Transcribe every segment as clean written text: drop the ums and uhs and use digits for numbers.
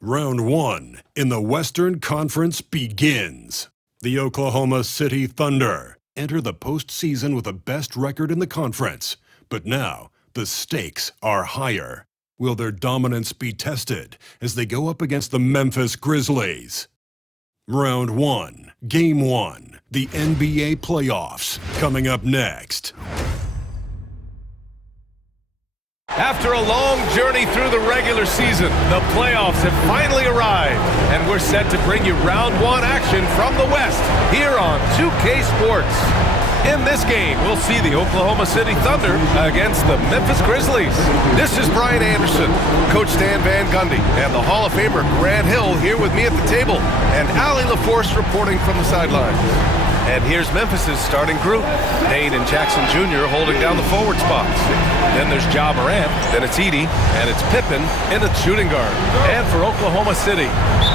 Round 1 in the Western Conference begins. The Oklahoma City Thunder enter the postseason with the best record in the conference, but now the stakes are higher. Will their dominance be tested as they go up against the Memphis Grizzlies? Round 1, Game 1, the NBA playoffs, coming up next. After a long journey through the regular season, the playoffs have finally arrived, and we're set to bring you round 1 action from the West here on 2K Sports. In this game, we'll see the Oklahoma City Thunder against the Memphis Grizzlies. This is Brian Anderson, Coach Stan Van Gundy, and the Hall of Famer Grant Hill here with me at the table, and Allie LaForce reporting from the sidelines. And here's Memphis' starting group. Dane and Jackson Jr. holding down the forward spots. Then there's Ja Morant, then it's Edey, and it's Pippen in the shooting guard. And for Oklahoma City,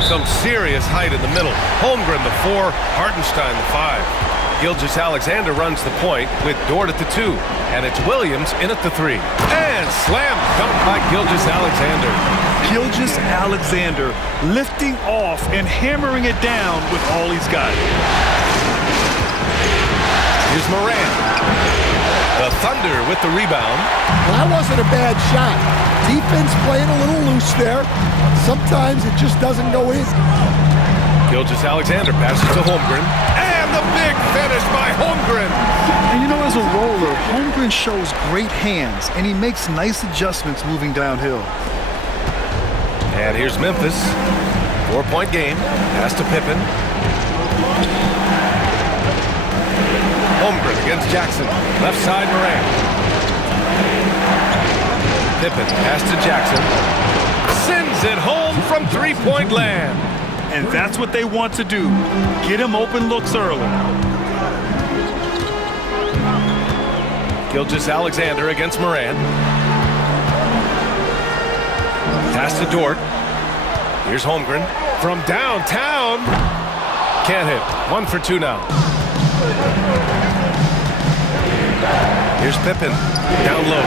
some serious height in the middle. Holmgren the 4, Hartenstein the 5. Gilgeous-Alexander runs the point with Dort at the 2. And it's Williams in at the 3. And slam dunk by Gilgeous-Alexander. Gilgeous-Alexander lifting off and hammering it down with all he's got. Here's Morant. The Thunder with the rebound. Well, that wasn't a bad shot. Defense playing a little loose there. Sometimes it just doesn't go in. Gilgeous-Alexander passes to Holmgren. And the big finish by Holmgren. And you know, as a roller, Holmgren shows great hands, and he makes nice adjustments moving downhill. And here's Memphis. 4-point game. Pass to Pippen. Holmgren against Jackson. Left side, Morant. Pippen pass to Jackson. Sends it home from three-point land. And that's what they want to do. Get him open looks early. Gilgeous-Alexander against Morant. Pass to Dort. Here's Holmgren from downtown. Can't hit. 1 for 2 now. Here's Pippen, down low.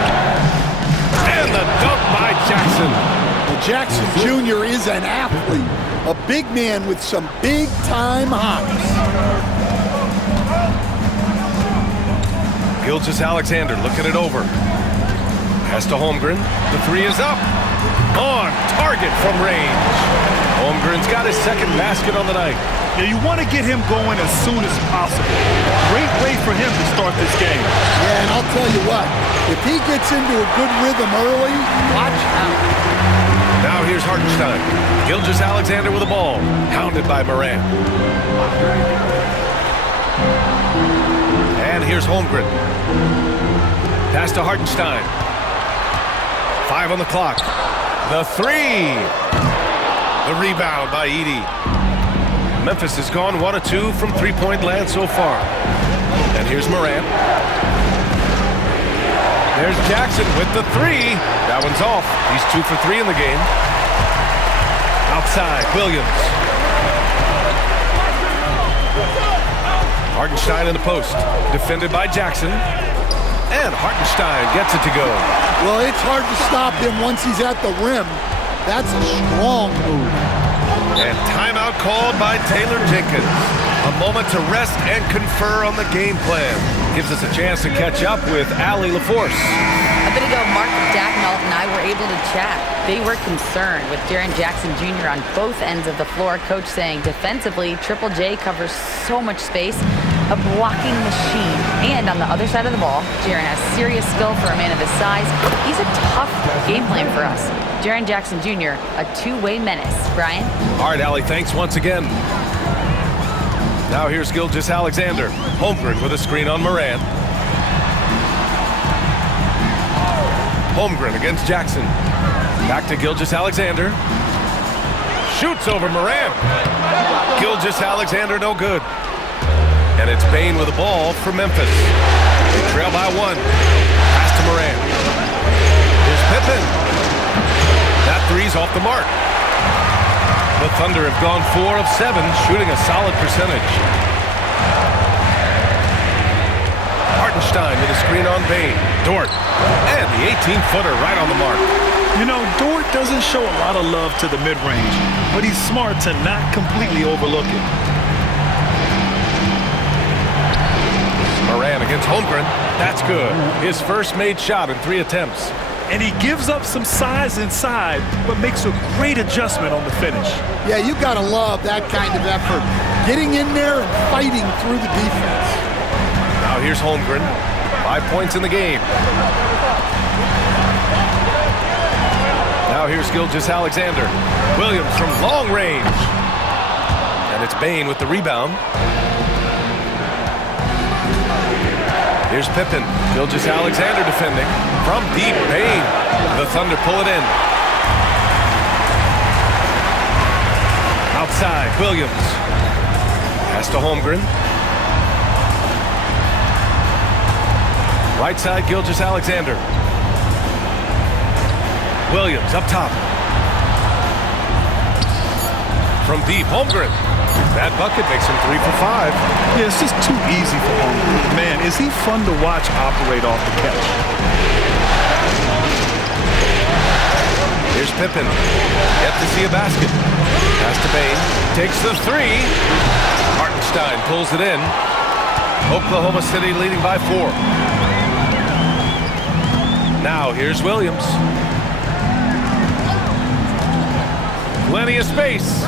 And the dunk by Jackson. Well, Jackson Jr. is an athlete, a big man with some big-time hops. Gilgeous-Alexander looking it over. Pass to Holmgren. The 3 is up. On target from range. Holmgren's got his second basket on the night. Now, you want to get him going as soon as possible. Great way for him to start this game. Yeah, and I'll tell you what, if he gets into a good rhythm early, watch out. Now here's Hartenstein. Gilgeous-Alexander with the ball. Hounded by Morant. And here's Holmgren. Pass to Hartenstein. 5 on the clock. The 3. The rebound by Edey. Memphis has gone 1 of 2 from three-point land so far. And here's Morant. There's Jackson with the 3. That one's off. He's 2 for 3 in the game. Outside, Williams. Hartenstein in the post. Defended by Jackson. And Hartenstein gets it to go. Well, it's hard to stop him once he's at the rim. That's a strong move. And timeout called by Taylor Jenkins. A moment to rest and confer on the game plan. Gives us a chance to catch up with Allie LaForce. A bit ago, Mark Dacknault and I were able to chat. They were concerned with Jaren Jackson Jr. on both ends of the floor. Coach saying defensively, Triple J covers so much space. A blocking machine. And on the other side of the ball, Jaren has serious skill for a man of his size. He's a tough game plan for us. Jaren Jackson Jr., a two-way menace. Brian? All right, Allie, thanks once again. Now here's Gilgeous-Alexander. Holmgren with a screen on Morant. Holmgren against Jackson. Back to Gilgeous-Alexander. Shoots over Morant. Gilgeous-Alexander no good. And it's Bane with the ball for Memphis. They trail by 1. Pass to Morant. Here's Pippen. That 3's off the mark. The Thunder have gone 4 of 7, shooting a solid percentage. Hartenstein with a screen on Bane. Dort. And the 18-footer right on the mark. You know, Dort doesn't show a lot of love to the mid-range, but he's smart to not completely overlook it. Moran against Holmgren. That's good. His first made shot in 3 attempts. And he gives up some size inside, but makes a great adjustment on the finish. Yeah, you got to love that kind of effort. Getting in there and fighting through the defense. Now here's Holmgren. 5 points in the game. Now here's Gilgeous-Alexander. Williams from long range. And it's Bain with the rebound. Here's Pippen. Gilgeous-Alexander defending. From deep, Bain. The Thunder pull it in. Outside, Williams. Pass to Holmgren. Right side, Gilgeous-Alexander. Williams up top. From deep, Holmgren. That bucket makes him 3 for 5. Yeah, it's just too easy for Holmgren. Man, is he fun to watch operate off the catch. Here's Pippen. Yet to see a basket. Pass to Bain. Takes the 3. Hartenstein pulls it in. Oklahoma City leading by 4. Now here's Williams. Plenty of space.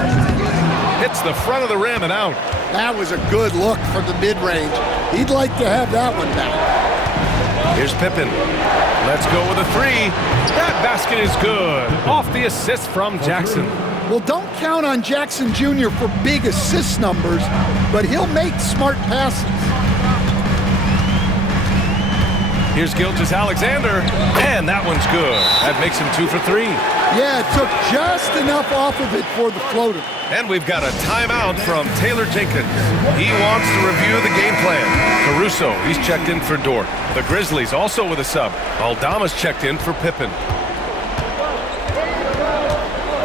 Hits the front of the rim and out. That was a good look from the mid-range. He'd like to have that one back. Here's Pippen. Let's go with a 3. That basket is good. Off the assist from Jackson. Well, don't count on Jackson Jr. for big assist numbers, but he'll make smart passes. Here's Gilgeous-Alexander, and that one's good. That makes him 2 for 3. Yeah, it took just enough off of it for the floater. And we've got a timeout from Taylor Jenkins. He wants to review the game plan. Caruso, he's checked in for Dort. The Grizzlies also with a sub. Aldama's checked in for Pippen.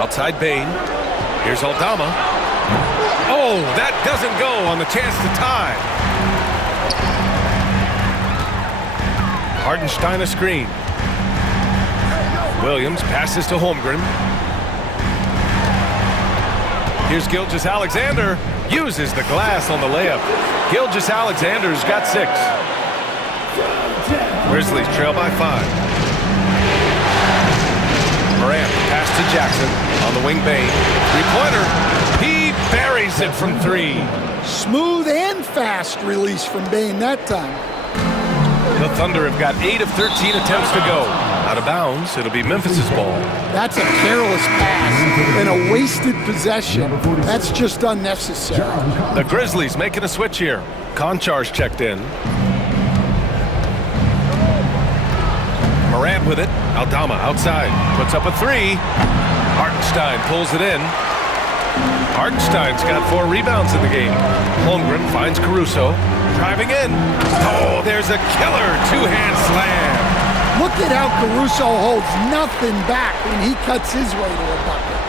Outside Bain. Here's Aldama. Oh, that doesn't go on the chance to tie. Hartenstein a screen. Williams passes to Holmgren. Here's Gilgeous-Alexander. Uses the glass on the layup. Gilgeous-Alexander's got 6. Grizzlies trail by 5. Morant pass to Jackson. On the wing, Bain. 3-pointer. He buries it from 3. Smooth and fast release from Bain that time. The Thunder have got 8 of 13 attempts to go. Out of bounds, it'll be Memphis's ball. That's a careless pass and a wasted possession. That's just unnecessary. The Grizzlies making a switch here. Konchar's checked in. Morant with it. Aldama outside. Puts up a 3. Hartenstein pulls it in. Hartenstein's got 4 rebounds in the game. Holmgren finds Caruso. Driving in. Oh, there's a killer 2-hand slam. Look at how Caruso holds nothing back when he cuts his way to a bucket.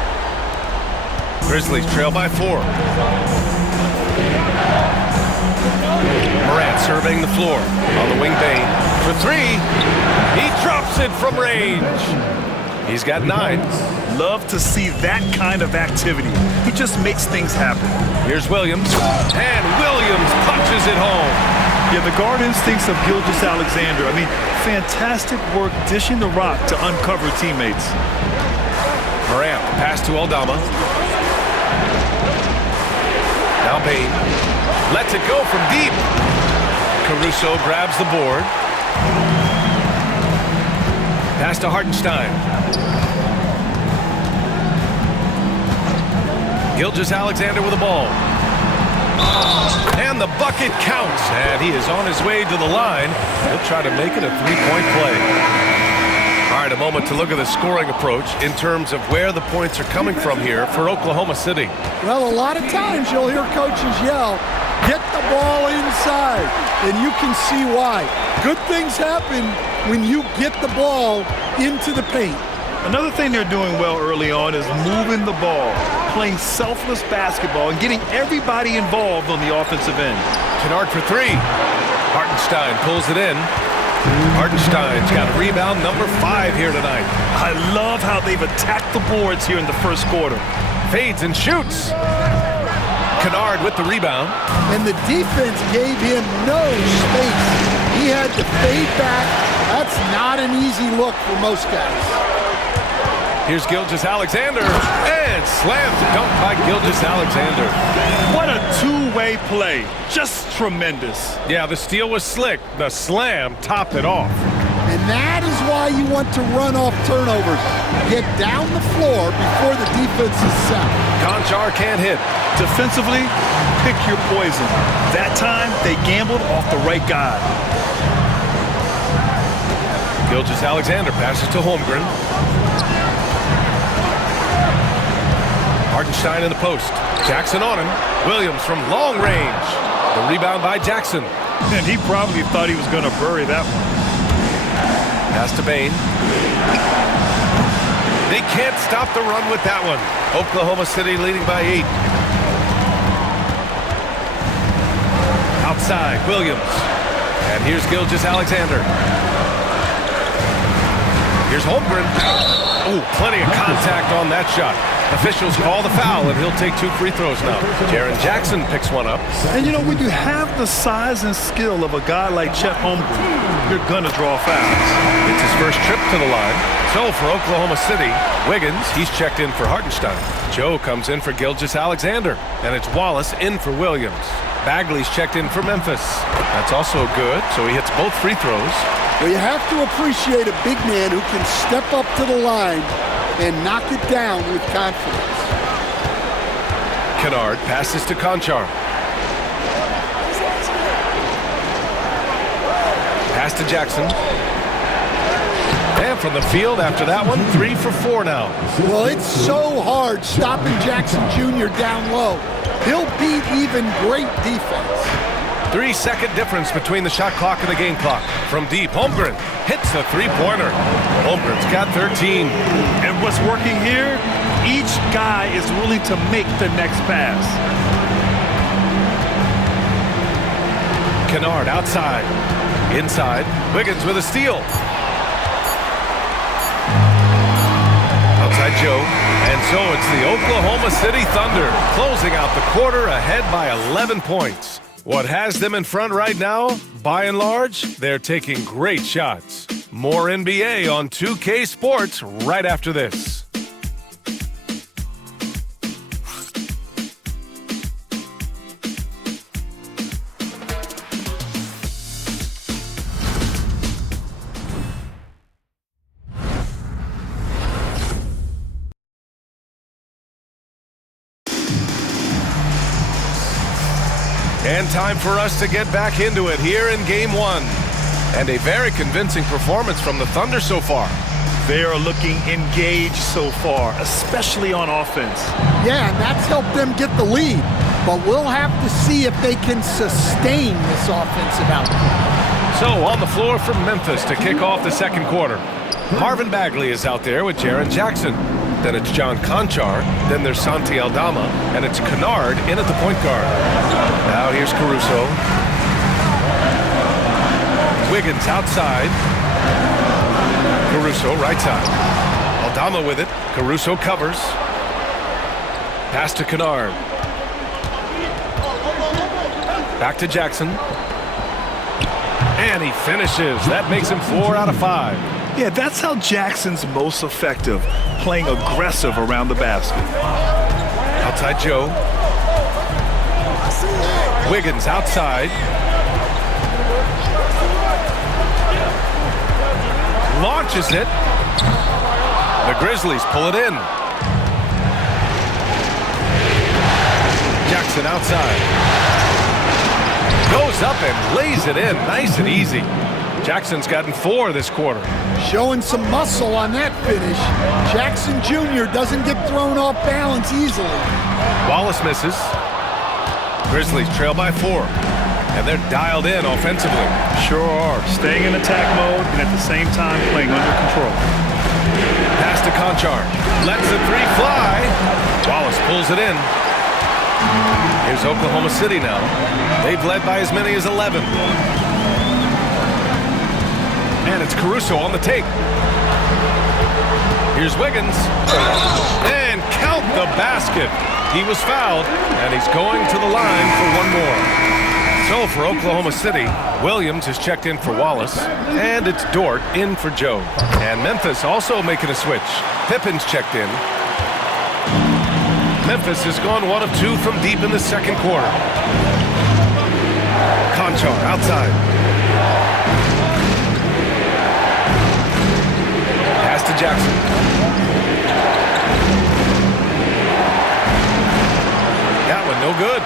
Grizzlies trail by 4. Morant surveying the floor. On the wing, Bain. For 3. He drops it from range. He's got 9. Love to see that kind of activity. He just makes things happen. Here's Williams. And Williams punches it home. Yeah, the guard instincts of Gilgeous-Alexander. I mean, fantastic work dishing the rock to uncover teammates. Morant, pass to Aldama. Now Bain. Lets it go from deep. Caruso grabs the board. Pass to Hartenstein. Gilgeous-Alexander with the ball. And the bucket counts, and he is on his way to the line. He'll try to make it a 3-point play. All right, a moment to look at the scoring approach in terms of where the points are coming from here for Oklahoma City. Well, a lot of times you'll hear coaches yell, get the ball inside, and you can see why. Good things happen when you get the ball into the paint. Another thing they're doing well early on is moving the ball, playing selfless basketball, and getting everybody involved on the offensive end. Kennard for 3. Hartenstein pulls it in. Hartenstein's got rebound number 5 here tonight. I love how they've attacked the boards here in the first quarter. Fades and shoots. Kennard with the rebound. And the defense gave him no space. He had to fade back. That's not an easy look for most guys. Here's Gilgeous-Alexander, and slammed dunk by Gilgeous-Alexander. What a two-way play. Just tremendous. Yeah, the steal was slick. The slam topped it off. And that is why you want to run off turnovers. Get down the floor before the defense is set. Conchar can't hit. Defensively, pick your poison. That time, they gambled off the right guy. Gilgeous-Alexander passes to Holmgren. Hartenstein in the post. Jackson on him. Williams from long range. The rebound by Jackson. And he probably thought he was going to bury that one. Pass to Bain. They can't stop the run with that one. Oklahoma City leading by 8. Outside, Williams. And here's Gilgeous-Alexander. Here's Holmgren. Oh, plenty of contact on that shot. Officials call the foul, and he'll take 2 free throws now. Jaren Jackson picks one up. And, you know, when you have the size and skill of a guy like Chet Holmgren, you're going to draw fouls. It's his first trip to the line. So for Oklahoma City, Wiggins, he's checked in for Hartenstein. Joe comes in for Gilgeous-Alexander, and it's Wallace in for Williams. Bagley's checked in for Memphis. That's also good, so he hits both free throws. Well, you have to appreciate a big man who can step up to the line and knock it down with confidence. Kennard passes to Conchar. Pass to Jackson. And from the field after that one, 3 for 4 now. Well, it's so hard stopping Jackson Jr. down low. He'll beat even great defense. 3-second difference between the shot clock and the game clock. From deep, Holmgren hits the three-pointer. Holmgren's got 13. And what's working here, each guy is willing to make the next pass. Kennard outside. Inside, Wiggins with a steal. Outside Joe. And so it's the Oklahoma City Thunder closing out the quarter ahead by 11 points. What has them in front right now? By and large, they're taking great shots. More NBA on 2K Sports right after this. And time for us to get back into it here in Game 1. And a very convincing performance from the Thunder so far. They are looking engaged so far, especially on offense. Yeah, and that's helped them get the lead. But we'll have to see if they can sustain this offensive output. So on the floor for Memphis to kick off the second quarter. Marvin Bagley is out there with Jaren Jackson. Then it's John Conchar. Then there's Santi Aldama. And it's Kennard in at the point guard. Now here's Caruso. Wiggins outside. Caruso right side. Aldama with it. Caruso covers. Pass to Kennard. Back to Jackson. And he finishes. That makes him 4 out of 5. Yeah, that's how Jackson's most effective, playing aggressive around the basket. Outside Joe. Wiggins outside. Launches it. The Grizzlies pull it in. Jackson outside. Goes up and lays it in. Nice and easy. Jackson's gotten 4 this quarter. Showing some muscle on that finish. Jackson Jr. doesn't get thrown off balance easily. Wallace misses. Grizzlies trail by 4. And they're dialed in offensively. Sure are. Staying in attack mode and at the same time playing under control. Pass to Conchar. Lets the 3 fly. Wallace pulls it in. Here's Oklahoma City now. They've led by as many as 11. And it's Caruso on the take. Here's Wiggins. And count the basket. He was fouled, and he's going to the line for one more. So for Oklahoma City, Williams is checked in for Wallace, and it's Dort in for Joe. And Memphis also making a switch. Pippen's checked in. Memphis has gone 1 of 2 from deep in the second quarter. Conchar outside. Pass to Jackson. That one no good.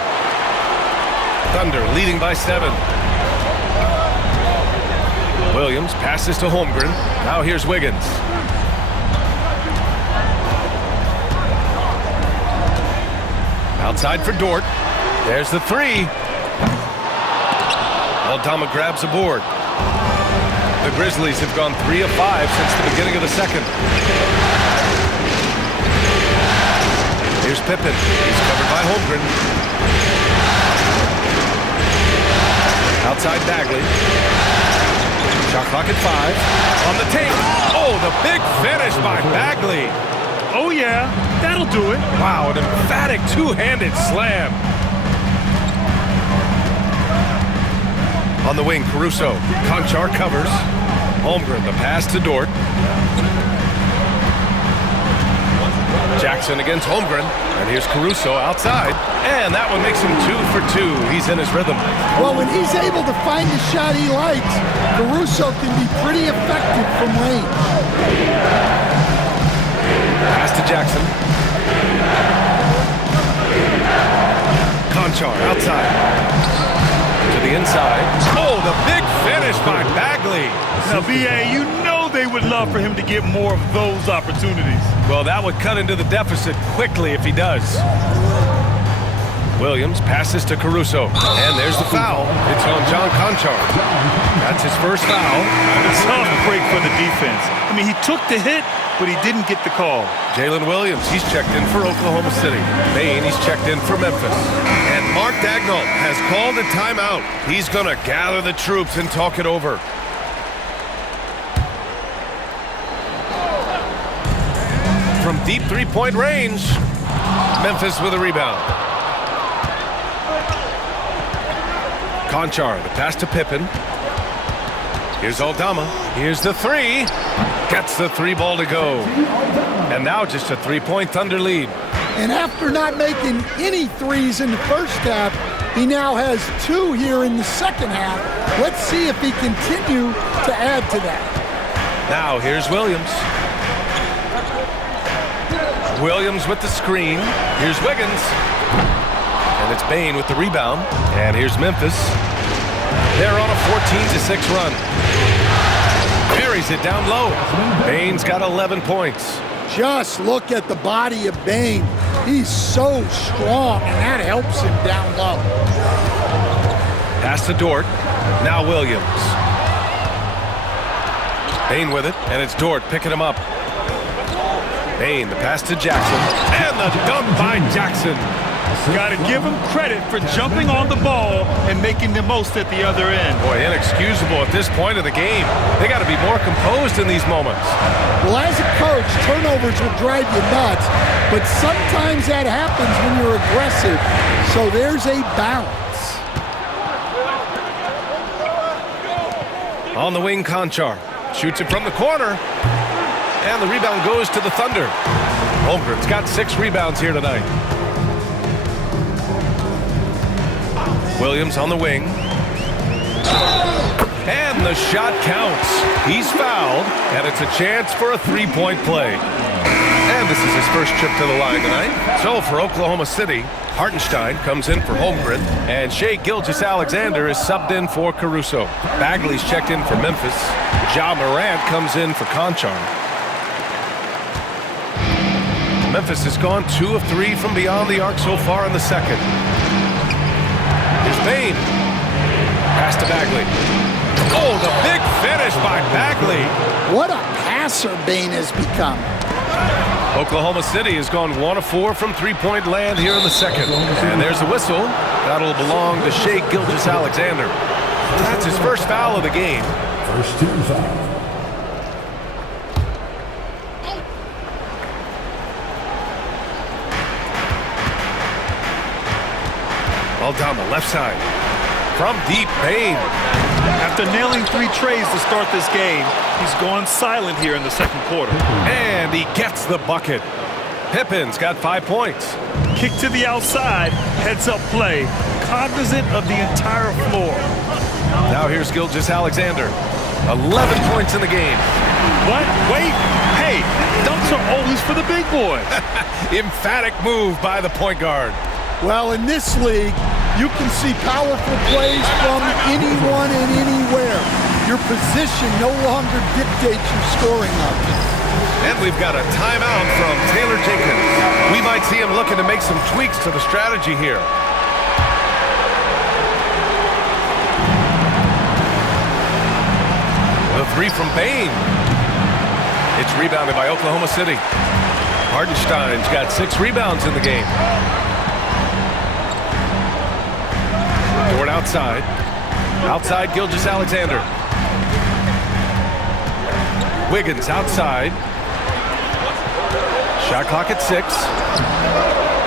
Thunder leading by 7. Williams passes to Holmgren. Now here's Wiggins. Outside for Dort. There's the 3. Aldama grabs a board. The Grizzlies have gone 3 of 5 since the beginning of the second. Here's Pippen. He's covered by Holmgren. Outside Bagley. Shot clock at 5. On the tape. Oh, the big finish by Bagley. Oh, yeah, that'll do it. Wow, an emphatic two-handed slam. On the wing, Caruso. Conchar covers. Holmgren, the pass to Dort. Jackson against Holmgren. And here's Caruso outside. And that one makes him 2 for 2. He's in his rhythm. Well, when he's able to find the shot he likes, Caruso can be pretty effective from range. Pass to Jackson. Conchar outside. To the inside. Oh, the big finish by Bagley. Now, B.A., you know they would love for him to get more of those opportunities. Well, that would cut into the deficit quickly if he does. Williams passes to Caruso. And there's the foul. It's on John Conchar. That's his first foul. Tough break for the defense. I mean, he took the hit, but he didn't get the call. Jalen Williams, he's checked in for Oklahoma City. Bain, he's checked in for Memphis. And Mark Daigneault has called a timeout. He's going to gather the troops and talk it over. From deep three-point range, Memphis with a rebound. Conchar, the pass to Pippen. Here's Aldama. Here's the 3. Gets the 3 ball to go. And now just a 3-point Thunder lead. And after not making any threes in the first half, he now has 2 here in the second half. Let's see if he continue to add to that. Now here's Williams. Williams with the screen. Here's Wiggins. And it's Bain with the rebound. And here's Memphis. They're on a 14-6 run. Buries it down low. Bain's got 11 points. Just look at the body of Bain. He's so strong, and that helps him down low. Pass to Dort. Now Williams. Bain with it, and it's Dort picking him up. Bain, the pass to Jackson. And the dunk by Jackson. Got to give him credit for jumping on the ball and making the most at the other end. Boy, inexcusable at this point of the game. They got to be more composed in these moments. Well, as a coach, turnovers will drive you nuts, but sometimes that happens when you're aggressive. So there's a balance. On the wing, Conchar shoots it from the corner. And the rebound goes to the Thunder. Holmgren's got 6 rebounds here tonight. Williams on the wing. And the shot counts. He's fouled, and it's a chance for a 3-point play. And this is his first trip to the line tonight. So for Oklahoma City, Hartenstein comes in for Holmgren, and Shai Gilgeous-Alexander is subbed in for Caruso. Bagley's checked in for Memphis. Ja Morant comes in for Conchar. Memphis has gone 2 of 3 from beyond the arc so far in the second. Here's Bain. Pass to Bagley. Oh, the big finish by Bagley. What a passer Bain has become. Oklahoma City has gone 1 of 4 from three-point land here in the second. And there's the whistle. That'll belong to Shai Gilgeous-Alexander. That's his first foul of the game. First team foul. Aldama, left side. From deep, Bain. After nailing 3 trays to start this game, he's gone silent here in the second quarter. And he gets the bucket. Pippen's got 5 points. Kick to the outside, heads-up play, cognizant of the entire floor. Now here's Gilgeous-Alexander. 11 points in the game. But wait, hey, dunks are always for the big boys. Emphatic move by the point guard. Well, in this league, you can see powerful plays from anyone and anywhere. Your position no longer dictates your scoring options. And we've got a timeout from Taylor Jenkins. We might see him looking to make some tweaks to the strategy here. The 3 from Bain. It's rebounded by Oklahoma City. Hardenstein's got 6 rebounds in the game. Dort outside. Outside Gilgeous-Alexander. Wiggins outside. Shot clock at 6.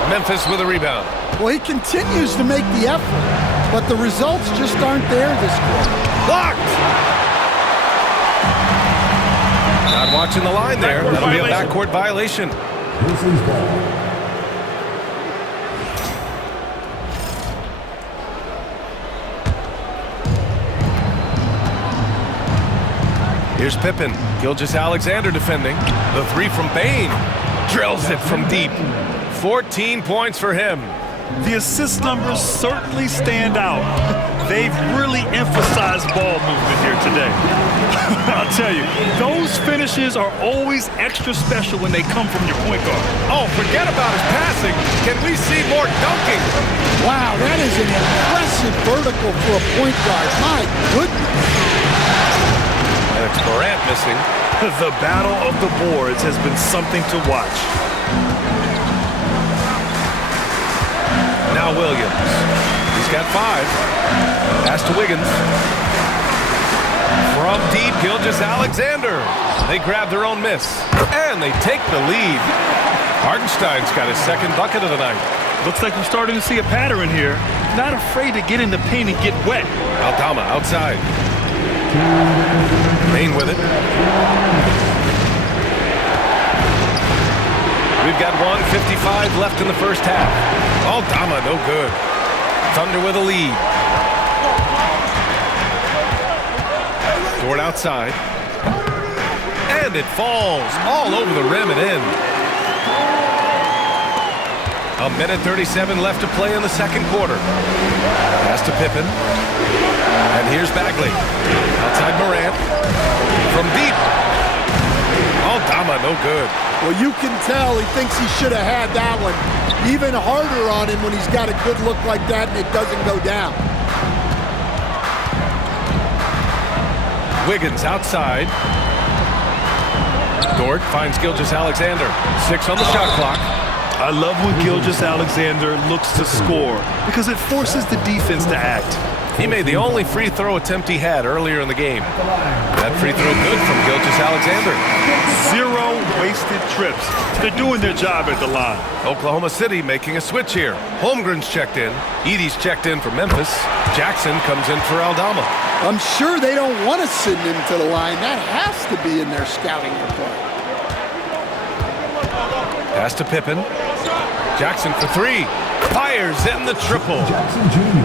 Memphis with a rebound. Well, he continues to make the effort, but the results just aren't there this quarter. Blocked! Not watching the line there. That'll be a backcourt violation. Here's Pippen. Gilgeous-Alexander defending. The 3 from Bain. Drills it from deep. 14 points for him. The assist numbers certainly stand out. They've really emphasized ball movement here today. I'll tell you, those finishes are always extra special when they come from your point guard. Oh, forget about his passing. Can we see more dunking? Wow, that is an impressive vertical for a point guard. My goodness. It's Morant missing. The battle of the boards has been something to watch. Now Williams. He's got 5. Pass to Wiggins. From deep, Gilgeous-Alexander. They grab their own miss. And they take the lead. Hardenstein's got his 2nd bucket of the night. Looks like we're starting to see a pattern here. Not afraid to get in the paint and get wet. Aldama outside. Bain with it. We've got 1:55 left in the first half. Aldama, no good. Thunder with a lead. Dort outside. And it falls all over the rim and in. 1:37 left to play in the second quarter. Pass to Pippen. And here's Bagley. Outside Morant. From deep. Aldama, no good. Well, you can tell he thinks he should have had that one. Even harder on him when he's got a good look like that and it doesn't go down. Wiggins outside. Dort finds Gilgeous-Alexander. 6 on the shot clock. I love when Gilgeous-Alexander looks to score because it forces the defense to act. He made the only free throw attempt he had earlier in the game. That free throw good from Gilgeous-Alexander. 0 wasted trips. They're doing their job at the line. Oklahoma City making a switch here. Holmgren's checked in. Edey's checked in for Memphis. Jackson comes in for Aldama. I'm sure they don't want to send him to the line. That has to be in their scouting report. Pass to Pippen. Jackson for 3. Fires in the triple.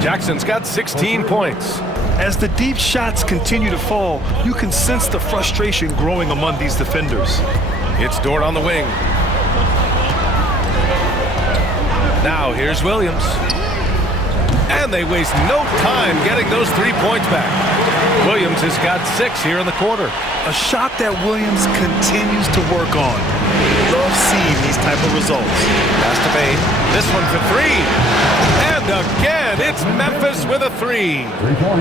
Jackson's got 16 points. As the deep shots continue to fall, you can sense the frustration growing among these defenders. It's Dort on the wing. Now here's Williams. And they waste no time getting those 3 points back. Williams has got 6 here in the quarter. A shot that Williams continues to work on. Love seeing these type of results. Pass to Bain. This one for 3. And again, it's Memphis with a 3.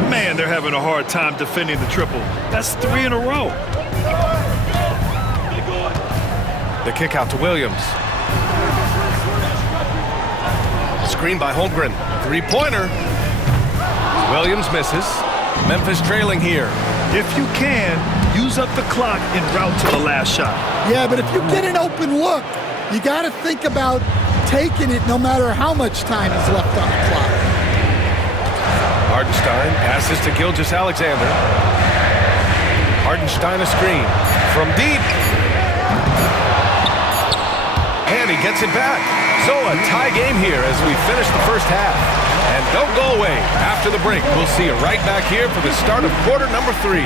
Man, they're having a hard time defending the triple. That's 3 in a row. The kick out to Williams. Screen by Holmgren. 3-pointer. Williams misses. Memphis trailing here. If you can, use up the clock en route to the last shot. Yeah, but if you get an open look, you got to think about taking it no matter how much time is left on the clock. Hartenstein passes to Gilgeous-Alexander. Hartenstein a screen from deep. And he gets it back. So a tie game here as we finish the first half. And don't go away. After the break, we'll see you right back here for the start of quarter number 3.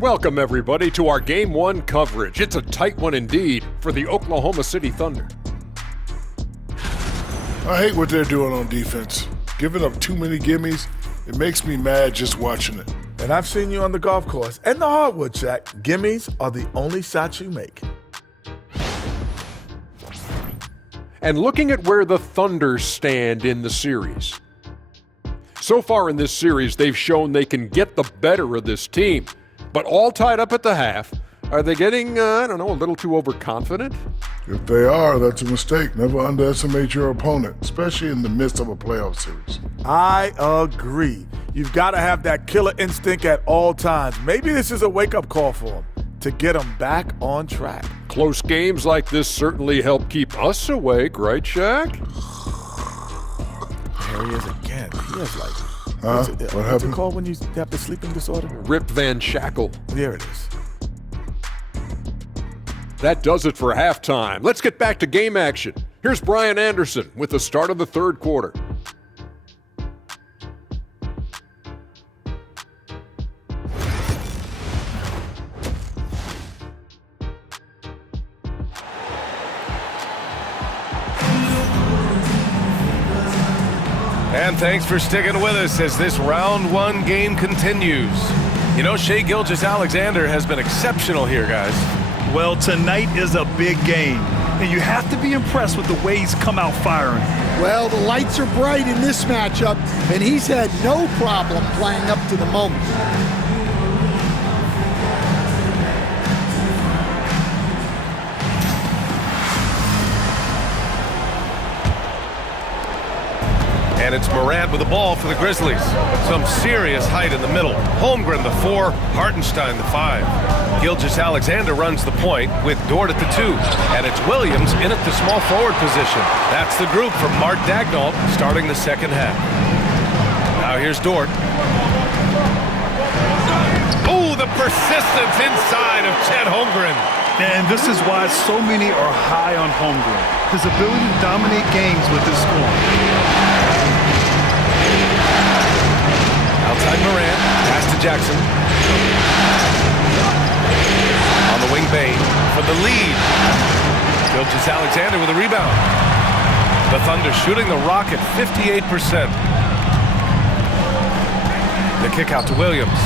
Welcome, everybody, to our Game 1 coverage. It's a tight one indeed for the Oklahoma City Thunder. I hate what they're doing on defense. Giving up too many gimmies, it makes me mad just watching it. And I've seen you on the golf course and the hardwood, Shaq. Gimmies are the only shots you make. And looking at where the Thunder stand in the series. So far in this series, they've shown they can get the better of this team. But all tied up at the half. Are they getting, a little too overconfident? If they are, that's a mistake. Never underestimate your opponent, especially in the midst of a playoff series. I agree. You've got to have that killer instinct at all times. Maybe this is a wake-up call for them to get them back on track. Close games like this certainly help keep us awake, right, Shaq? There he is again. He has like... What What's happened? it called when you have the sleeping disorder? Rip Van Shackle. There it is. That does it for halftime. Let's get back to game action. Here's Brian Anderson with the start of the third quarter. And thanks for sticking with us as this round 1 game continues. You know, Shai Gilgeous-Alexander has been exceptional here, guys. Well, tonight is a big game, and you have to be impressed with the way he's come out firing. Well, the lights are bright in this matchup, and he's had no problem playing up to the moment. And it's Morant with the ball for the Grizzlies. Some serious height in the middle. Holmgren the 4, Hartenstein the 5. Gilgeous-Alexander runs the point with Dort at the 2. And it's Williams in at the small forward position. That's the group from Mark Daigneault starting the second half. Now here's Dort. Oh, the persistence inside of Chet Holmgren. And this is why so many are high on Holmgren. His ability to dominate games with his scoring. Outside Morant, pass to Jackson. On the wing, Bain for the lead. Gilgeous-Alexander with a rebound. The Thunder shooting the rock at 58%. The kick out to Williams.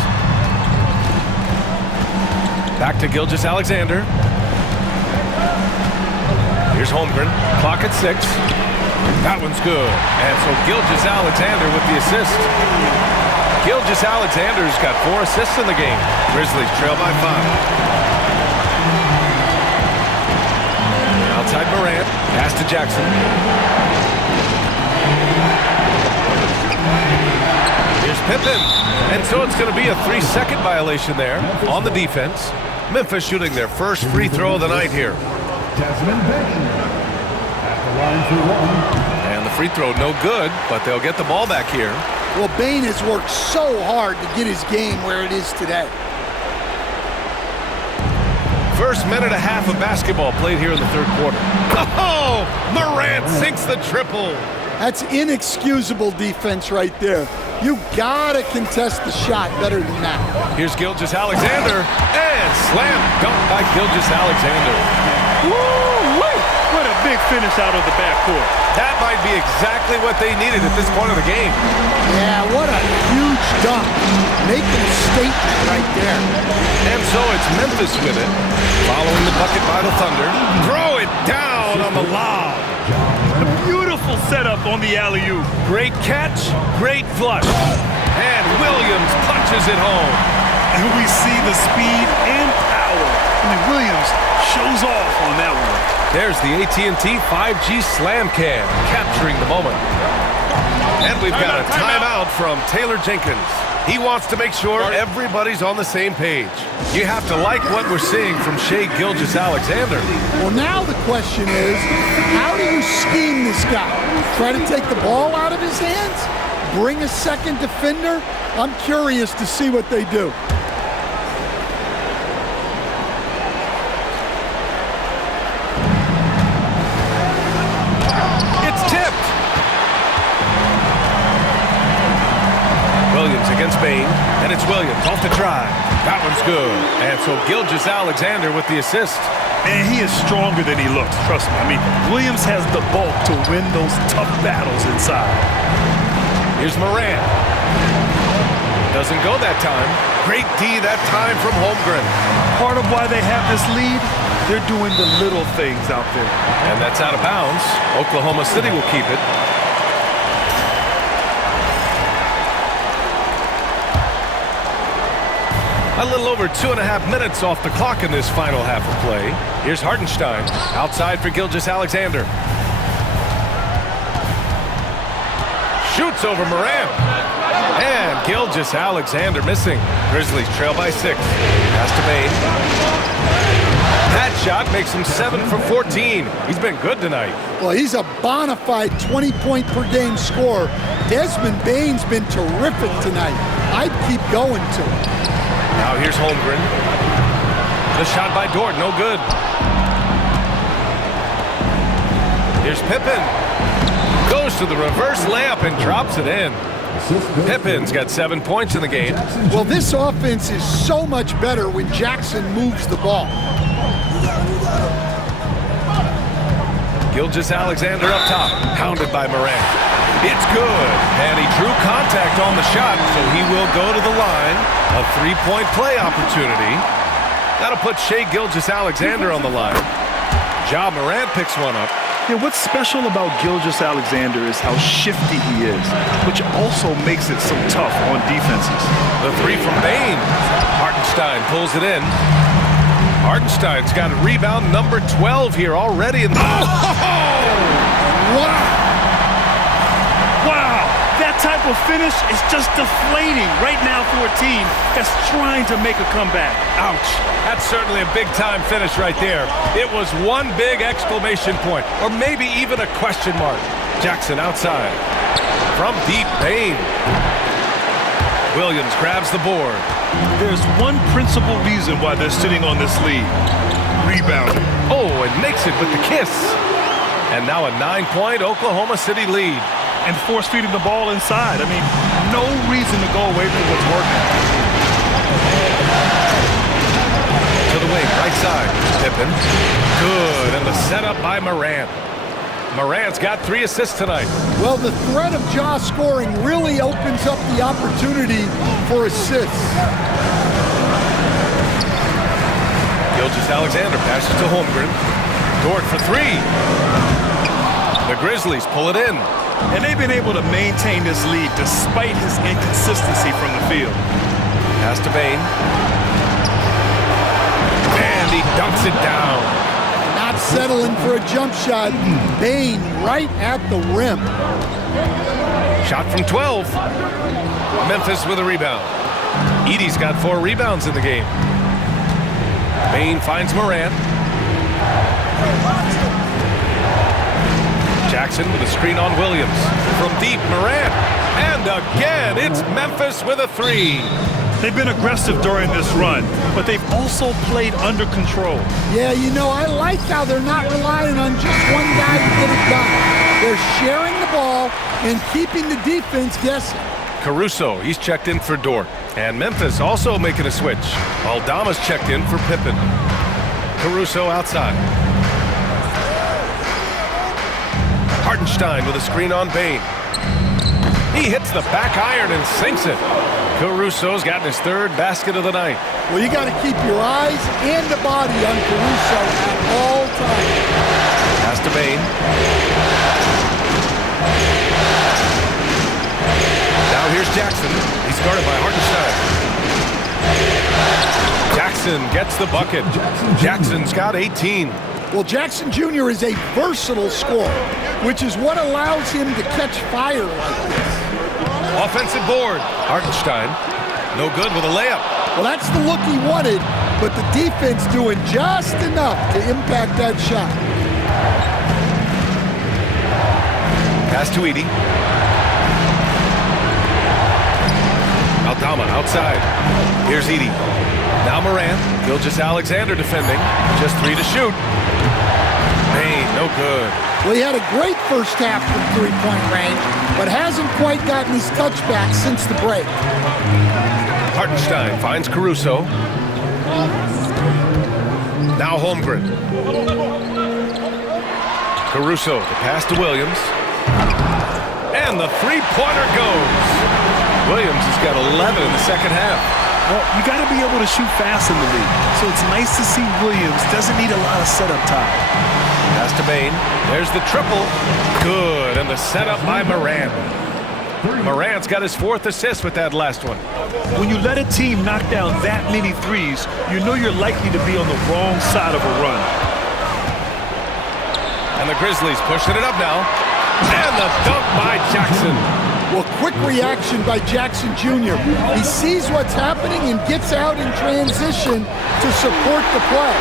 Back to Gilgeous-Alexander. Here's Holmgren. Clock at 6. That one's good. And so Gilgeous-Alexander with the assist. Gilgeous-Alexander's got 4 assists in the game. Grizzlies trail by 5. Outside Morant. Pass to Jackson. Here's Pippen. And so it's going to be a 3-second violation there on the defense. Memphis shooting their first free throw of the night here. And the free throw no good, but they'll get the ball back here. Well, Bain has worked so hard to get his game where it is today. First minute and a half of basketball played here in the third quarter. Oh, Morant sinks the triple. That's inexcusable defense right there. You gotta contest the shot better than that. Here's Gilgeous-Alexander, and slam dunk by Gilgeous-Alexander. Woo-wee! What a big finish out of the backcourt. That might be exactly what they needed at this point of the game. Yeah, what a huge dunk. Making a statement right there. And so it's Memphis with it. Following the bucket by the Thunder. Throw it down on the lob. A beautiful setup on the alley-oop. Great catch, great flush. And Williams punches it home. And we see the speed and power mean, Williams shows off on that one. There's the AT&T 5G Slam Cam, capturing the moment. And we've got a timeout from Taylor Jenkins. He wants to make sure everybody's on the same page. You have to like what we're seeing from Shai Gilgeous-Alexander. Well, now the question is, how do you scheme this guy? Try to take the ball out of his hands? Bring a second defender? I'm curious to see what they do. Against Bain, and it's Williams off the drive. That one's good. And so Gilgeous-Alexander with the assist. And he is stronger than he looks, trust me. I mean, Williams has the bulk to win those tough battles inside. Here's Moran. Doesn't go that time. Great D that time from Holmgren. Part of why they have this lead, they're doing the little things out there. And that's out of bounds. Oklahoma City will keep it. A little over 2.5 minutes off the clock in this final half of play. Here's Hartenstein outside for Gilgeous-Alexander. Shoots over Moran. And Gilgeous-Alexander missing. Grizzlies trail by 6. Pass to Bain. That shot makes him 7 for 14. He's been good tonight. Well, he's a bona fide 20-point-per-game scorer. Desmond Bain's been terrific tonight. I'd keep going to him. Now here's Holmgren. The shot by Dort, no good. Here's Pippen. Goes to the reverse layup and drops it in. Pippen's got 7 points in the game. Well, this offense is so much better when Jackson moves the ball. Gilgeous-Alexander up top, hounded by Moran. It's good, and he drew contact on the shot, so he will go to the line. A 3-point play opportunity. That'll put Shai Gilgeous-Alexander on the line. Ja Morant picks one up. Yeah, what's special about Gilgeous-Alexander is how shifty he is, which also makes it so tough on defenses. The 3 from Bain. Hartenstein pulls it in. Hartenstein's got a rebound number 12 here already. In the Wow, that type of finish is just deflating right now for a team that's trying to make a comeback. Ouch. That's certainly a big-time finish right there. It was one big exclamation point, or maybe even a question mark. Jackson outside. From deep, Bain. Williams grabs the board. There's one principal reason why they're sitting on this lead. Rebounding. Oh, and makes it with the kiss. And now a 9-point Oklahoma City lead. And force-feeding the ball inside. I mean, no reason to go away from what's working. To the wing, right side. Pippen. Good, and the setup by Moran. Moran's got 3 assists tonight. Well, the threat of Ja scoring really opens up the opportunity for assists. Gilgeous-Alexander passes to Holmgren. Dort for 3. The Grizzlies pull it in. And they've been able to maintain this lead despite his inconsistency from the field. Pass to Bain. And he dunks it down. Not settling for a jump shot. Bain right at the rim. Shot from 12. Memphis with a rebound. Edey's got 4 rebounds in the game. Bain finds Moran. Jackson with a screen on Williams. From deep, Moran. And again, it's Memphis with a 3. They've been aggressive during this run, but they've also played under control. Yeah, you know, I like how they're not relying on just one guy to get it done. They're sharing the ball and keeping the defense guessing. Caruso, he's checked in for Dort. And Memphis also making a switch. Aldama's checked in for Pippen. Caruso outside. Hartenstein with a screen on Bain. He hits the back iron and sinks it. Caruso's gotten his 3rd basket of the night. Well, you got to keep your eyes and the body on Caruso at all times. Pass to Bain. Now here's Jackson. He's guarded by Hartenstein. Jackson Jackson gets the bucket. Jackson's got 18. Well, Jackson Jr. is a versatile scorer, which is what allows him to catch fire like this. Offensive board. Hartenstein, no good with a layup. Well, that's the look he wanted, but the defense doing just enough to impact that shot. Pass to Edey. Aldama outside. Here's Edey. Now Morant. Gilgeous-Alexander defending. Just 3 to shoot. Payne, no good. Well, he had a great first half from three-point range, but hasn't quite gotten his touchback since the break. Hartenstein finds Caruso. Now Holmgren. Caruso, the pass to Williams. And the three-pointer goes. Williams has got 11 in the second half. Well, you got to be able to shoot fast in the league. So it's nice to see Williams doesn't need a lot of setup time. Pass to Bain. There's the triple. Good. And the setup by Morant. Morant's got his 4th assist with that last one. When you let a team knock down that many threes, you know you're likely to be on the wrong side of a run. And the Grizzlies pushing it up now. And the dunk by Jackson. Well, quick reaction by Jackson Jr. He sees what's happening and gets out in transition to support the play.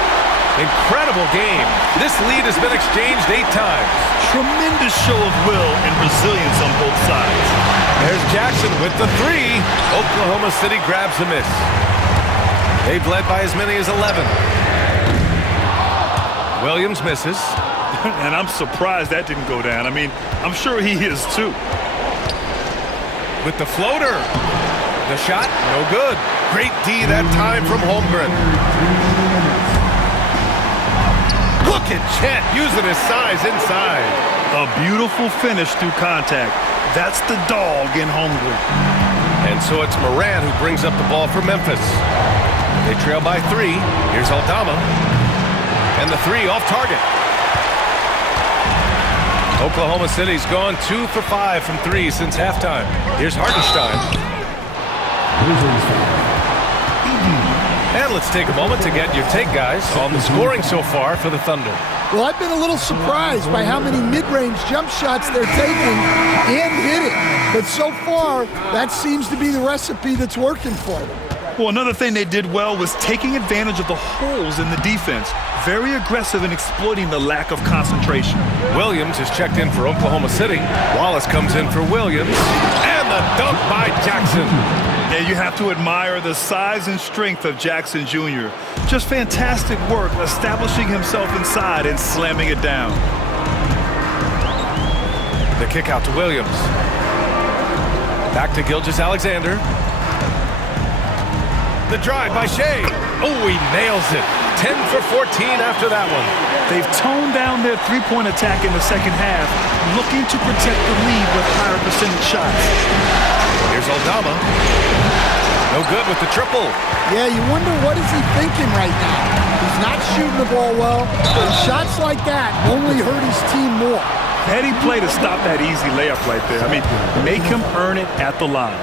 Incredible game. This lead has been exchanged 8 times. Tremendous show of will and resilience on both sides. There's Jackson with the 3. Oklahoma City grabs a miss. They've led by as many as 11. Williams misses. And I'm surprised that didn't go down. I mean, I'm sure he is too. With the floater. The shot, no good. Great D that time from Holmgren. Look at Chet using his size inside. A beautiful finish through contact. That's the dog in Holmgren. And so it's Morant who brings up the ball for Memphis. They trail by 3. Here's Aldama. And the 3 off target. Oklahoma City's gone 2 for 5 from 3 since halftime. Here's Hartenstein. And let's take a moment to get your take, guys, on the scoring so far for the Thunder. Well, I've been a little surprised by how many mid-range jump shots they're taking and hitting. But so far, that seems to be the recipe that's working for them. Well, another thing they did well was taking advantage of the holes in the defense. Very aggressive in exploiting the lack of concentration. Williams is checked in for Oklahoma City. Wallace comes in for Williams. And the dunk by Jackson. Yeah, you have to admire the size and strength of Jackson Jr. Just fantastic work establishing himself inside and slamming it down. The kick out to Williams. Back to Gilgeous-Alexander. The drive by Shea. Oh, he nails it. 10 for 14 after that one. They've toned down their three-point attack in the second half, looking to protect the lead with higher percentage shots. Here's Aldama. No good with the triple. Yeah, you wonder what is he thinking right now. He's not shooting the ball well, but shots like that only hurt his team more. Heady play to stop that easy layup right there. I mean, make him earn it at the line.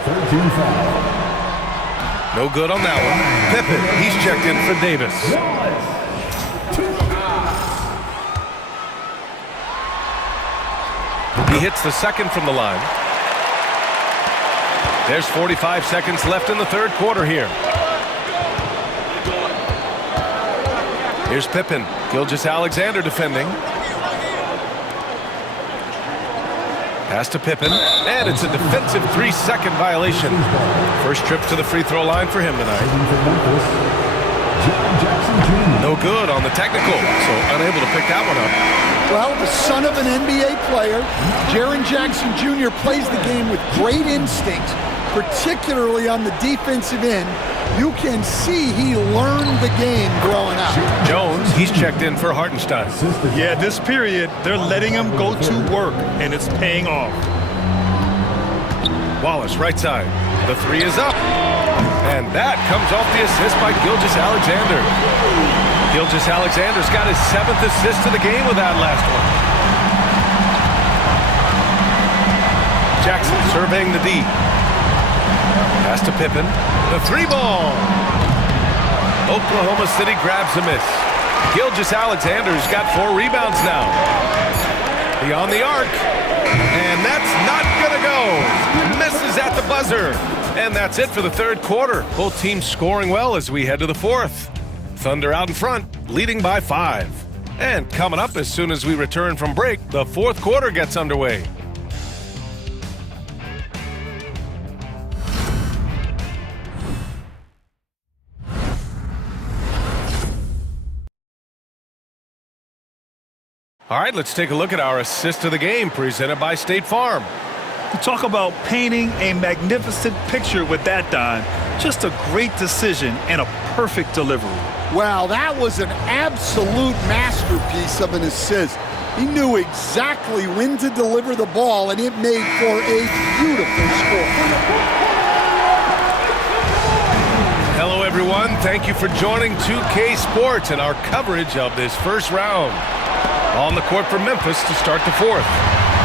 No good on that one. Pippen, he's checked in for Davis. He hits the second from the line. There's 45 seconds left in the third quarter here. Here's Pippen. Gilgeous-Alexander defending. Pass to Pippen, and it's a defensive 3-second violation. First trip to the free throw line for him tonight. No good on the technical, so unable to pick that one up. Well, the son of an NBA player, Jaren Jackson Jr. plays the game with great instinct, particularly on the defensive end. You can see he learned the game growing up. Jones, he's checked in for Hartenstein. Yeah, this period, they're letting him go to work, and it's paying off. Wallace, right side. The 3 is up. And that comes off the assist by Gilgeous-Alexander. Gilgeous-Alexander's got his 7th assist of the game with that last one. Jackson surveying the D. Pass to Pippen. The 3 ball. Oklahoma City grabs a miss. Gilgeous-Alexander's got 4 rebounds now. Beyond the arc. And that's not going to go. Misses at the buzzer. And that's it for the third quarter. Both teams scoring well as we head to the fourth. Thunder out in front, leading by 5. And coming up as soon as we return from break, the fourth quarter gets underway. All right, let's take a look at our assist of the game presented by State Farm. You talk about painting a magnificent picture with that dime. Just a great decision and a perfect delivery. Wow, that was an absolute masterpiece of an assist. He knew exactly when to deliver the ball, and it made for a beautiful score. Hello, everyone. Thank you for joining 2K Sports and our coverage of this first round. On the court for Memphis to start the fourth.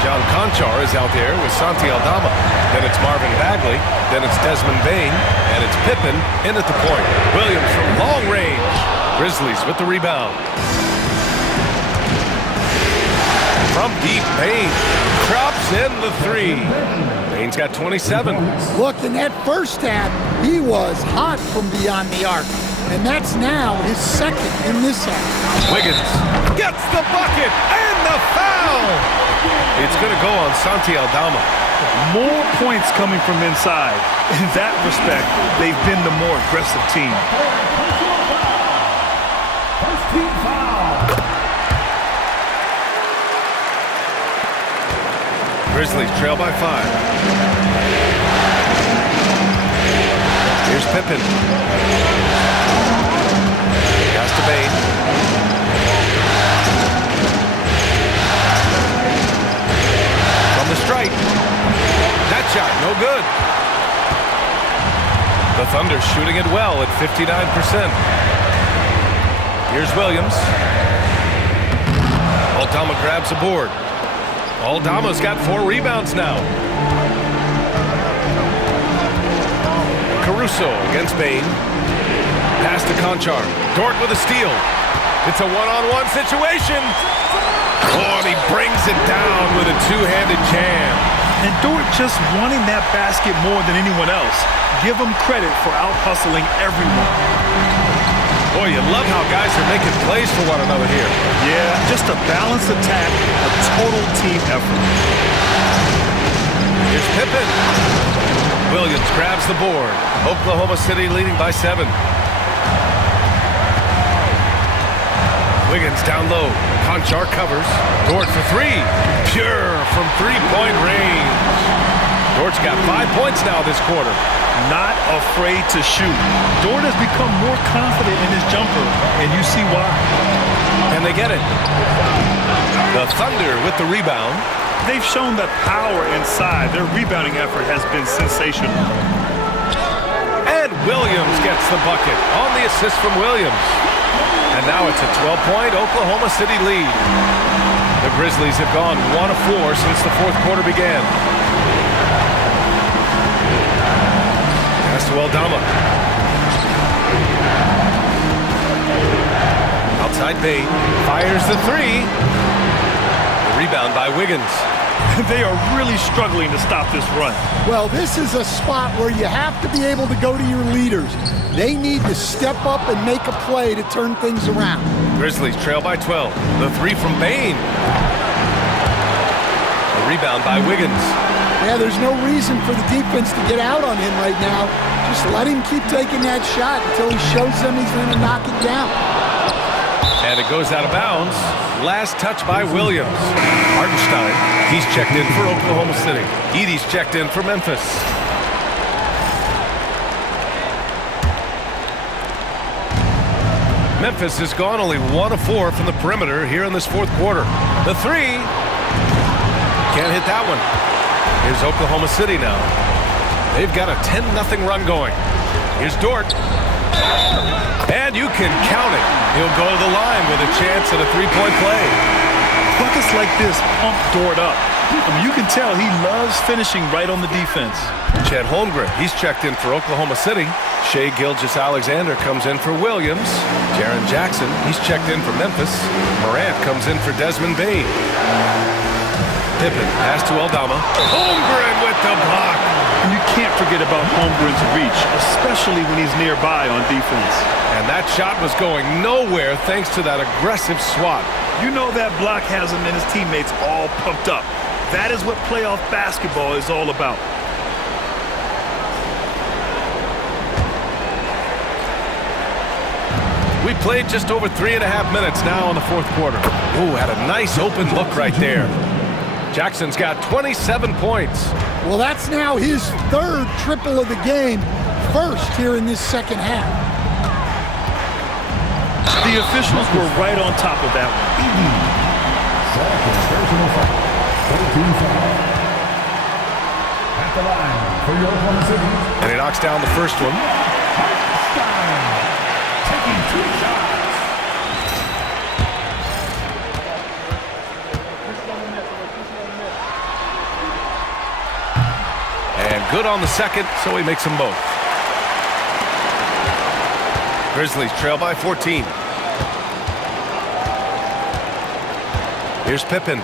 John Conchar is out there with Santi Aldama. Then it's Marvin Bagley. Then it's Desmond Bain. And it's Pippen in at the point. Williams from long range. Grizzlies with the rebound. From deep, Bain drops in the 3. Bain's got 27. Look, in that first half, he was hot from beyond the arc. And that's now his second in this half. Wiggins gets the bucket and the foul. It's going to go on Santi Aldama. More points coming from inside. In that respect, they've been the more aggressive team. First team foul. Grizzlies trail by 5. Here's Pippen. Pass to Bain. From the stripe. That shot, no good. The Thunder shooting it well at 59%. Here's Williams. Aldama grabs a board. Aldama's got 4 rebounds now. Caruso against Bain. Pass to Conchar. Dort with a steal. It's a one-on-one situation. Oh, and he brings it down with a two-handed jam. And Dort just wanting that basket more than anyone else. Give him credit for out-hustling everyone. Boy, you love how guys are making plays for one another here. Yeah, just a balanced attack, a total team effort. Here's Pippen. Williams grabs the board. Oklahoma City leading by 7. Wiggins down low. Conchar covers. Dort for 3. Pure from three-point range. Dort's got 5 points now this quarter. Not afraid to shoot. Dort has become more confident in his jumper, and you see why. And they get it. The Thunder with the rebound. They've shown that power inside. Their rebounding effort has been sensational. And Williams gets the bucket on the assist from Williams. And now it's a 12-point Oklahoma City lead. The Grizzlies have gone 1 of 4 since the fourth quarter began. Pass to Aldama. Outside Bain. Fires the 3. The rebound by Wiggins. They are really struggling to stop this run. Well, this is a spot where you have to be able to go to your leaders. They need to step up and make a play to turn things around. Grizzlies trail by 12. The 3 from Bain. A rebound by Wiggins. Yeah, there's no reason for the defense to get out on him right now. Just let him keep taking that shot until he shows them he's going to knock it down. And it goes out of bounds. Last touch by Williams. Hartenstein, he's checked in for Oklahoma City. Edey's checked in for Memphis. Memphis has gone only 1 of 4 from the perimeter here in this fourth quarter. The 3. Can't hit that one. Here's Oklahoma City now. They've got a 10-0 run going. Here's Dort. And you can count it. He'll go to the line with a chance at a 3-point play. Look Buckets like this pump Dort up. You can tell he loves finishing right on the defense. Chet Holmgren, he's checked in for Oklahoma City. Shai Gilgeous-Alexander comes in for Williams. Jaren Jackson, he's checked in for Memphis. Morant comes in for Desmond Bane. Pippen, pass to Aldama. Holmgren with the block. And you can't forget about Holmgren's reach, especially when he's nearby on defense. And that shot was going nowhere thanks to that aggressive swat. You know that block has him and his teammates all pumped up. That is what playoff basketball is all about. We played just over 3.5 minutes now in the fourth quarter. Ooh, had a nice open look right there. Jackson's got 27 points. Well, that's now his third triple of the game, first here in this second half. The officials were right on top of that one. And he knocks down the first one. Taking 2 shots. And good on the second, so he makes them both. Grizzlies trail by 14. Here's Pippen.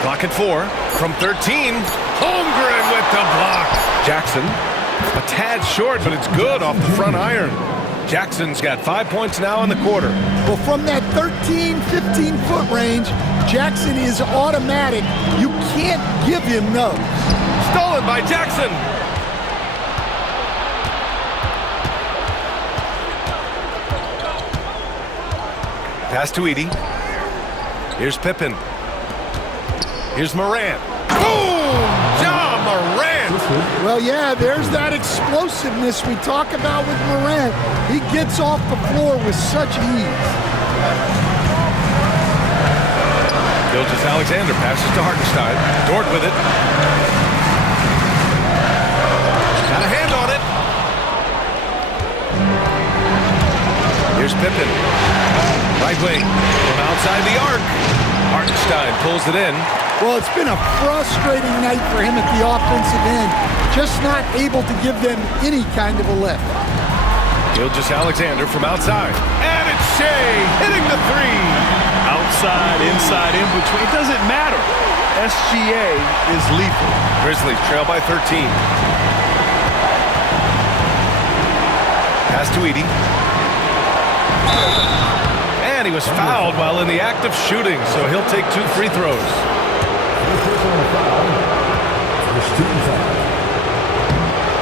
Clock at 4. From 13. Holmgren with the block. Jackson, a tad short, but it's good off the front iron. Jackson's got 5 points now in the quarter. Well, from that 13, 15-foot range, Jackson is automatic. You can't give him those. Stolen by Jackson. Pass to Edey. Here's Pippen. Here's Morant. Boom! Ja Morant! Well, yeah, there's that explosiveness we talk about with Morant. He gets off the floor with such ease. Gilgeous-Alexander passes to Hartenstein. Dort with it. Got a hand on it. Here's Pippen. Right wing from outside the arc. Hartenstein pulls it in. Well, it's been a frustrating night for him at the offensive end. Just not able to give them any kind of a lift. Gilgeous-Alexander from outside. And it's Shai hitting the three. Outside, inside, in between. It doesn't matter. SGA is lethal. Grizzlies trail by 13. Pass to Edey. And he was fouled while in the act of shooting, so he'll take 2 free throws.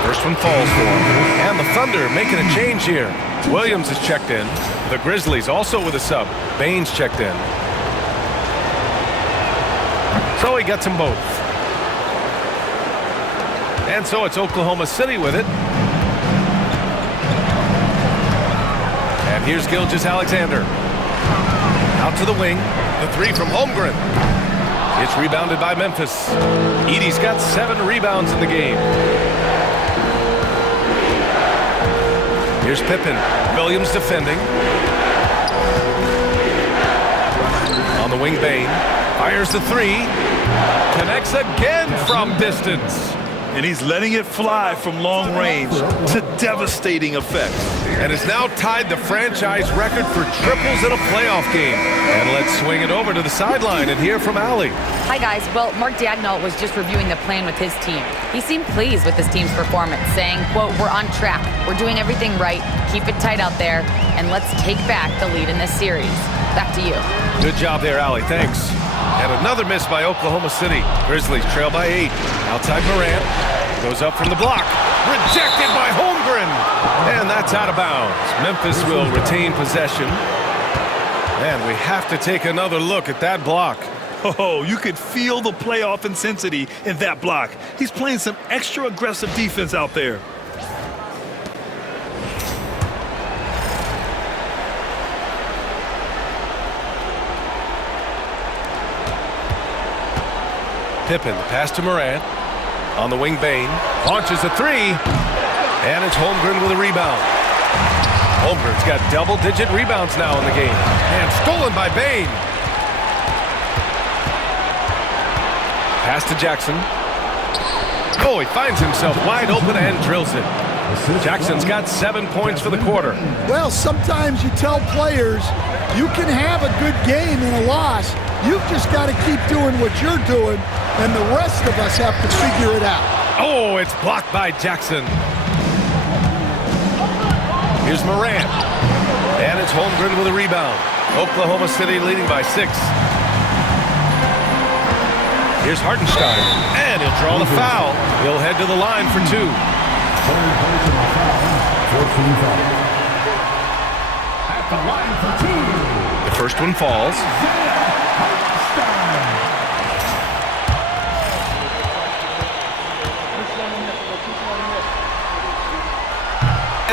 First one falls for him. And the Thunder making a change here. Williams is checked in. The Grizzlies also with a sub. Baines checked in. So he gets them both. And so it's Oklahoma City with it. And here's Gilgeous-Alexander. Out to the wing. The three from Holmgren. It's rebounded by Memphis. Edey's got 7 rebounds in the game. Here's Pippen. Williams defending. On the wing, Bane. Fires the three. Connects again from distance. And he's letting it fly from long range to devastating effect. And has now tied the franchise record for triples in a playoff game. And let's swing it over to the sideline and hear from Allie. Hi, guys. Well, Mark Daigneault was just reviewing the plan with his team. He seemed pleased with his team's performance, saying, quote, "We're on track. We're doing everything right. Keep it tight out there, and let's take back the lead in this series." Back to you. Good job there, Allie. Thanks. And another miss by Oklahoma City. Grizzlies trail by 8. Outside Morant. Goes up from the block. Rejected by Holmgren. And that's out of bounds. Memphis will retain possession. And we have to take another look at that block. Oh, you could feel the playoff intensity in that block. He's playing some extra aggressive defense out there. Pippen, the pass to Morant. On the wing, Bain launches a three, and it's Holmgren with a rebound. Holmgren's got double-digit rebounds now in the game, and stolen by Bain. Pass to Jackson. Oh, he finds himself wide open and drills it. Jackson's got 7 points for the quarter. Well, sometimes you tell players you can have a good game in a loss. You've just got to keep doing what you're doing, and the rest of us have to figure it out. Oh, it's blocked by Jackson. Here's Moran. And it's Holmgren with a rebound. Oklahoma City leading by 6. Here's Hartenstein. And he'll draw the foul. He'll head to the line for 2. At the line for 2. The first one falls.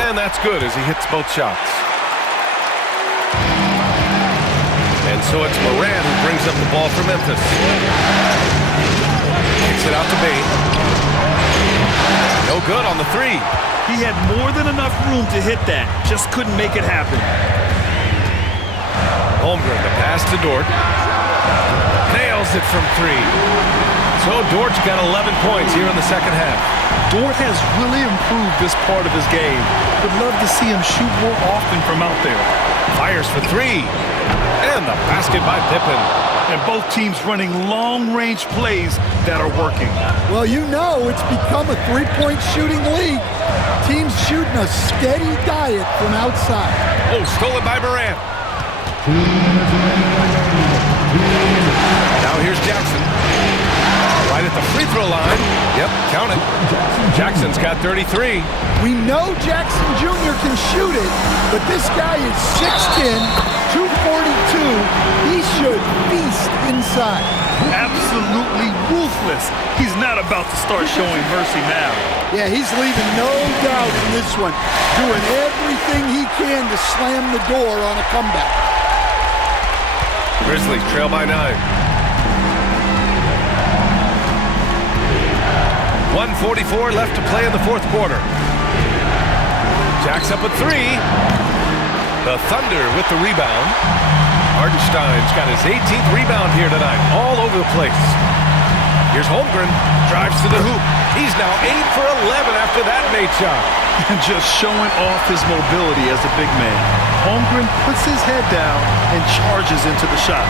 And that's good as he hits both shots. And so it's Moran who brings up the ball for Memphis. Kicks it out to Bain. No good on the 3. He had more than enough room to hit that. Just couldn't make it happen. Holmgren, the pass to Dort. Nails it from 3. So Dort's got 11 points here in the second half. Dort has really improved this part of his game. Would love to see him shoot more often from out there. Fires for 3. And the basket by Pippen. And both teams running long-range plays that are working. Well, you know it's become a three-point shooting league. Teams shooting a steady diet from outside. Oh, stolen by Moran. Now here's Jackson. Right at the free throw line. Yep, count it. Jackson's got 33. We know Jackson Jr. can shoot it, but this guy is 6'10", 242. He should feast inside. Absolutely ruthless. He's not about to start showing mercy now. Yeah, he's leaving no doubt in this one. Doing everything he can to slam the door on a comeback. Grizzlies trail by 9. 1:44 left to play in the fourth quarter. Jack's up a 3. The Thunder with the rebound. Hartenstein's got his 18th rebound here tonight, all over the place. Here's Holmgren, drives to the hoop. He's now 8 for 11 after that made shot. Just showing off his mobility as a big man. Holmgren puts his head down and charges into the shot.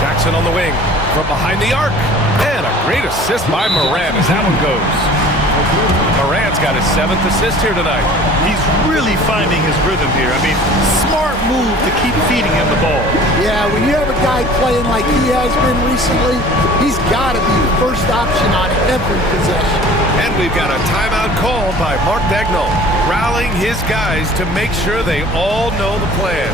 Jackson on the wing, from behind the arc. And a great assist by Moran as that one goes. Moran's got his 7th assist here tonight. He's really finding his rhythm here. I mean, smart move to keep feeding him the ball. Yeah, when you have a guy playing like he has been recently, he's got to be the first option on every possession. And we've got a timeout called by Mark Dagnall, rallying his guys to make sure they all know the plan.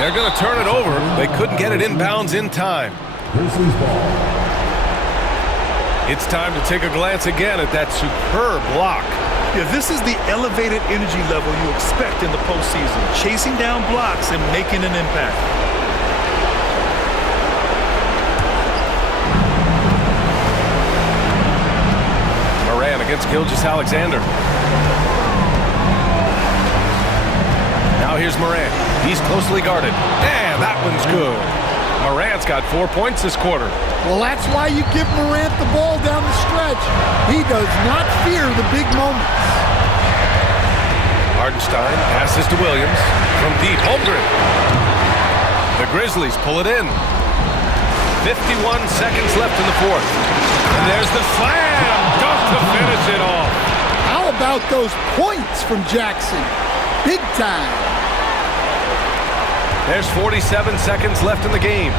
They're going to turn it over. They couldn't get it inbounds in time. Grizzlies ball. It's time to take a glance again at that superb block. Yeah, this is the elevated energy level you expect in the postseason, chasing down blocks and making an impact. Moran against Gilgeous-Alexander. Now here's Moran. He's closely guarded. And that one's good. Morant's got 4 points this quarter. Well, that's why you give Morant the ball down the stretch. He does not fear the big moments. Hardenstein passes to Williams from deep. Holmgren. The Grizzlies pull it in. 51 seconds left in the fourth. And there's the slam dunk to finish it off. How about those points from Jackson? Big time. There's 47 seconds left in the game.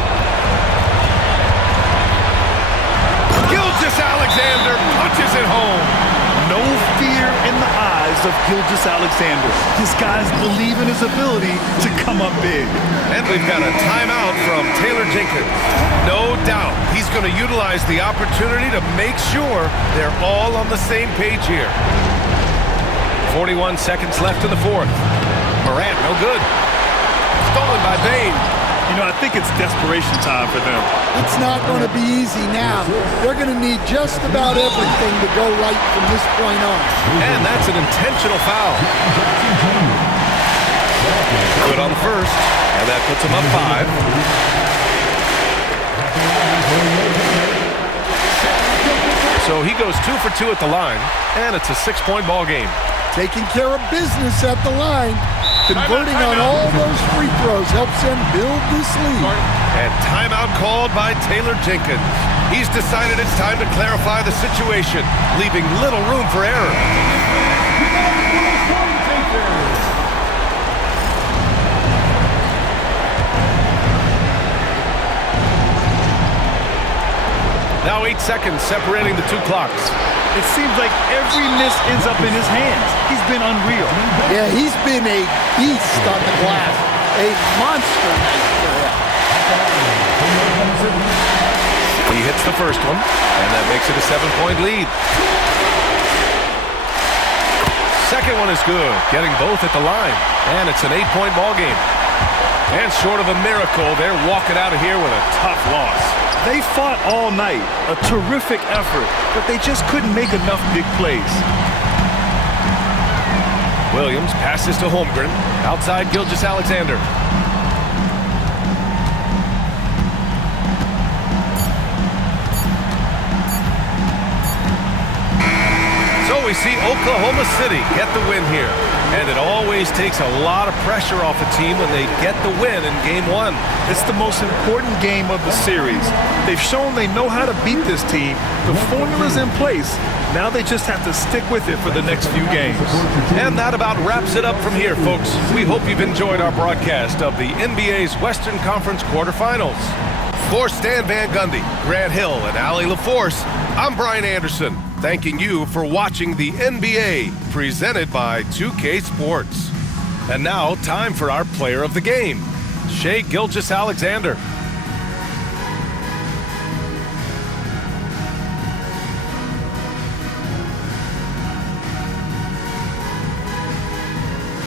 Gilgeous-Alexander punches it home. No fear in the eyes of Gilgeous-Alexander. This guys believe in his ability to come up big. And we've got a timeout from Taylor Jenkins. No doubt he's going to utilize the opportunity to make sure they're all on the same page here. 41 seconds left in the fourth. Morant, no good. Stolen by Bane. You know, I think it's desperation time for them. It's not going to be easy now. They're going to need just about everything to go right from this point on. And that's an intentional foul. Good on the first, and that puts him up 5. So he goes 2 for 2 at the line, and it's a 6-point ball game. Taking care of business at the line. Converting on all those free throws helps them build this lead. And timeout called by Taylor Jenkins. He's decided it's time to clarify the situation, leaving little room for error. Now 8 seconds separating the two clocks. It seems like every miss ends up in his hands. He's been unreal. Yeah, he's been a beast on the glass. A monster night for him. He hits the first one, and that makes it a 7-point lead. Second one is good, getting both at the line, and it's an 8-point ball game. And short of a miracle, they're walking out of here with a tough loss. They fought all night, a terrific effort, but they just couldn't make enough big plays. Williams passes to Holmgren, outside Gilgeous-Alexander. So we see Oklahoma City get the win here. And it always takes a lot of pressure off a team when they get the win in Game 1. It's the most important game of the series. They've shown they know how to beat this team. The formula's in place. Now they just have to stick with it for the next few games. And that about wraps it up from here, folks. We hope you've enjoyed our broadcast of the NBA's Western Conference quarterfinals. For Stan Van Gundy, Grant Hill, and Allie LaForce, I'm Brian Anderson, thanking you for watching the NBA, presented by 2K Sports. And now, time for our player of the game, Shai Gilgeous-Alexander.